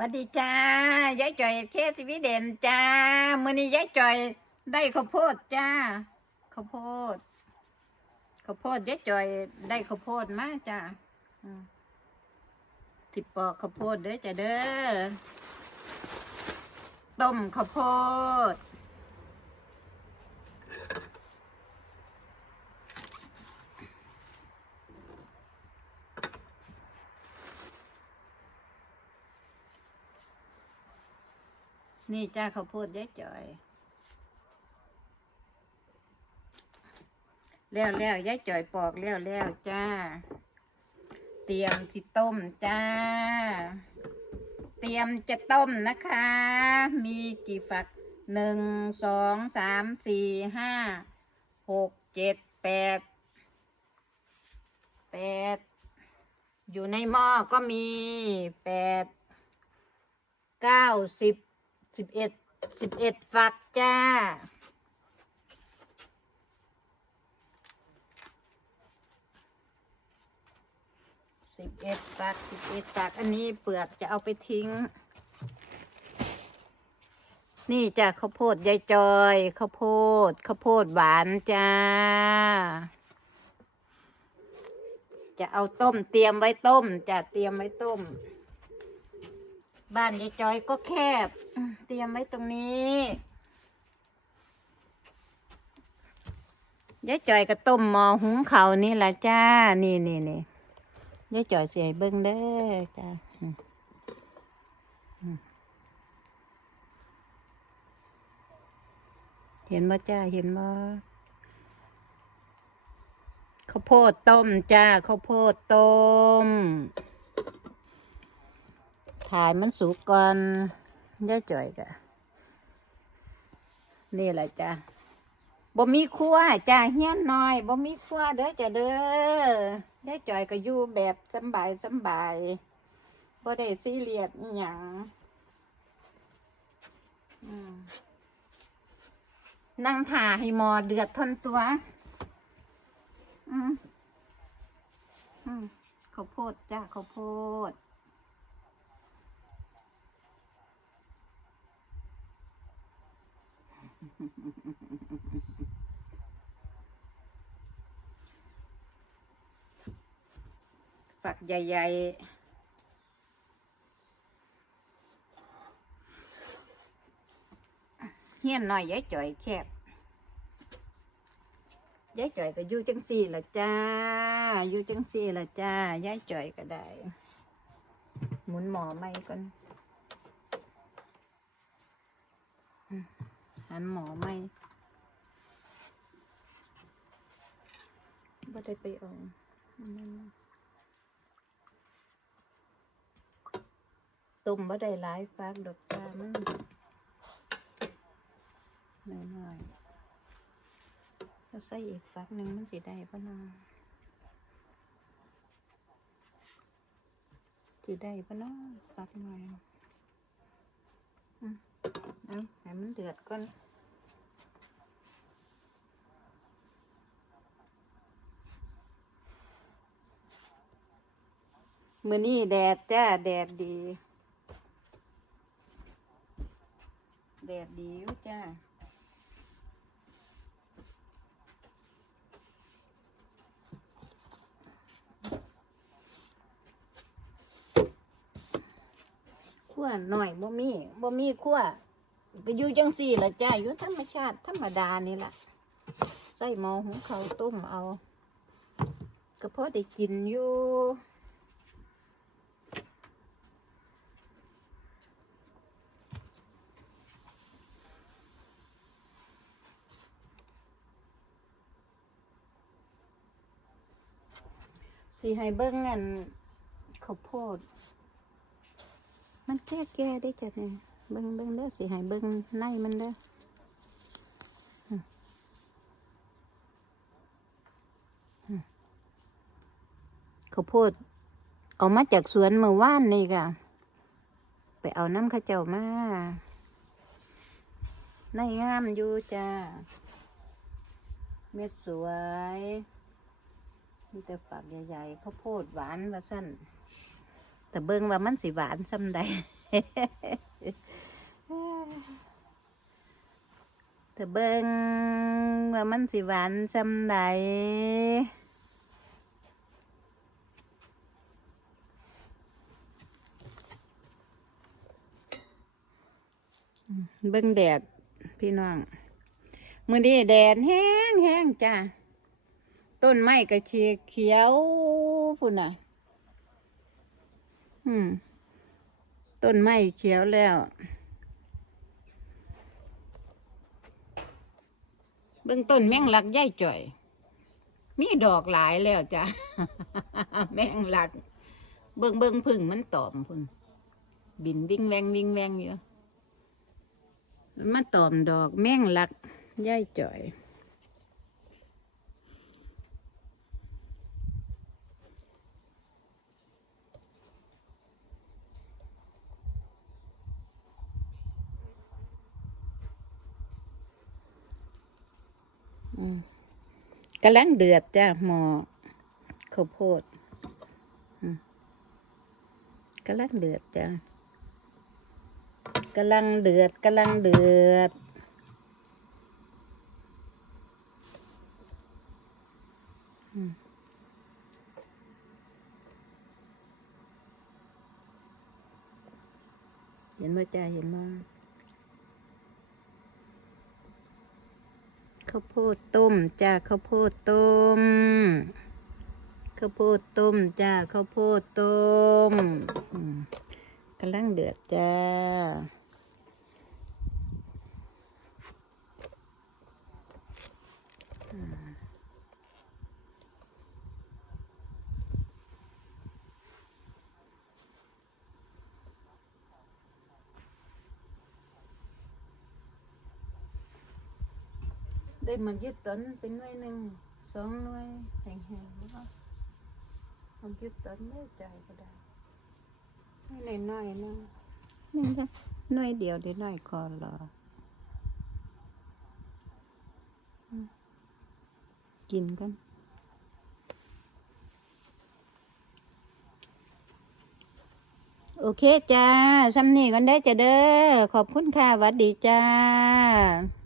วัสดีจ้ายายจ่อยเคสวิเดนจ้ามื่อนี้ยายจ่อยได้ข้าวโพดจ้าข้าวโพดข้าวโพดยายจ่อยได้ข้าวโพดมาจ้าติดปอกข้าวโพดเด้อจ้าเด้อต้มข้าวโพด นี่จ้าข้าวโพดยายจ่อย แล้วแล้วยายจ่อยปอกแล้วแล้วจ้า เตรียมสิต้มจ้า เตรียมจะต้มนะคะ มีกี่ฝักหนึ่งสองสามสี่ห้าหกเจ็ดแปดแปดอยู่ในหม้อก็มีแปดเก้าสิบ สิบเอ็ดสิบเอ็ดฝักจ้า สิบเอ็ดฝักสิบเอ็ดฝัก อันนี้เปลือกจะเอาไปทิ้ง นี่จ้ะข้าวโพดยายจอยข้าวโพดข้าวโพดหวานจ้า จะเอาต้มเตรียมไว้ต้มจะเตรียมไว้ต้ม บ้านยายจอยก็แคบ เตรียมไว้ตรงนี้ยายจอยก็ต้มหมอหุงเขานี่ละจ้า นี่นี่นี่ยายจอยเสียเบิ้งเด้อจ้าเห็นบ่จ้า เห็นบ่ข้าวโพดต้มจ้าข้าวโพดต้ม ถ่ายมันสุกก่อนยาจ่อยกะนี่แหละจ้าบ่มีครัวจ้าเฮี้ยนน้อยบ่มีครัวเด้อจ้าเด้อยาจ่อยก็อยู่แบบสบายสบายบ่ได้ซีเรียสอีหยังนั่งถ่าให้หมอเดือดทนตัวอืมอืมข้าวโพดจ้าข้าวโพด ฝักใหญ่ ๆเฮียนหน่อยยายจ่อยแคบยายจ่อยก็อยู่จังสี่ละจ้า อยู่จังสี่ละจ้ายายจ่อยก็ได้ หมุนหมอไม่ก่อน หันหมอไม่บ่ได้ไปเอ่อนตุ่มบ่ได้หลายฟากดอกจ้ามันน้อยๆแล้วใส่อีกฟักหนึ่งมันสิได้ปะเนาะสิได้ปะเนาะฟักหน่อยอืมเอา ให้มันเดือดก่อนมือนี้แดดจ้า แดดดี แดดดีอยู่จ้าขั้วหน่อยบ่มีบ่มีขั้ว ก็อยู่จังสี่ละจ้าอยู่ธรรมชาติธรรมดานี่แหละใส่หม้อหุงข้าวต้มเอาก็พอได้กินอยู่สิให้เบิ่งอันข้าวโพด มันแก่แก่ได้จ้ะเนี่ย เบิ่งเบิ่งเด้อสิให้เบิ่งในมันเด้อข้าวโพดเอามาจากสวนเมื่อวานนี่ก่ะ ไปเอาน้ำข้าวเจ้ามาในงามอยู่จ้า เม็ดสวยมีแต่ฝักใหญ่ๆข้าวโพดหวานว่าสั้นแต่เบิ่งว่ามันสิหวานซ้ำใด แต่เบิ่งว่ามันสิหวานซำใดอืมเบิ่งแดด พี่น้อง มือนี้แดดแห้งแห้งจ้าต้นไม้ก็เชียเขียวพุ่นน่ะ อืม ต้นไม้เขียวแล้ว เบื้องต้นแมงลักย่ายจ่อย มีดอกหลายแล้วจ้ะ แมงลัก เบิ่งเบิ่งพึ่งมันตอมพุ่นบินวิ่งแวงวิ่งแวงอยู่มันมาตอมดอกแมงลักย่ายจ่อย กำลังเดือดจ้ะหมอข้าวโพดกำลังเดือดจ้ะกำลังเดือดกำลังเดือดเห็นไหมจ้าเห็นไหมาวโพดต้มจ้าข้าวโพดต้มข้าวโพดต้มจ้าข้าวโพดต้มกำลังเดือดจ้าอืม ได้มายึดต้นเป็นหน่วยหนึ่งสองหน่วยแห้งๆแล้วก็ทำยึดต้นไม่ใจก็ได้ไม่น้อยๆนะนี่ค่ะหน่วยเดียวได้หน้อยคอรอกินกันโอเคจ้าซ้ำนี่กันได้จ้ะเด้อ ขอบคุณค่ะวัดดีจ้า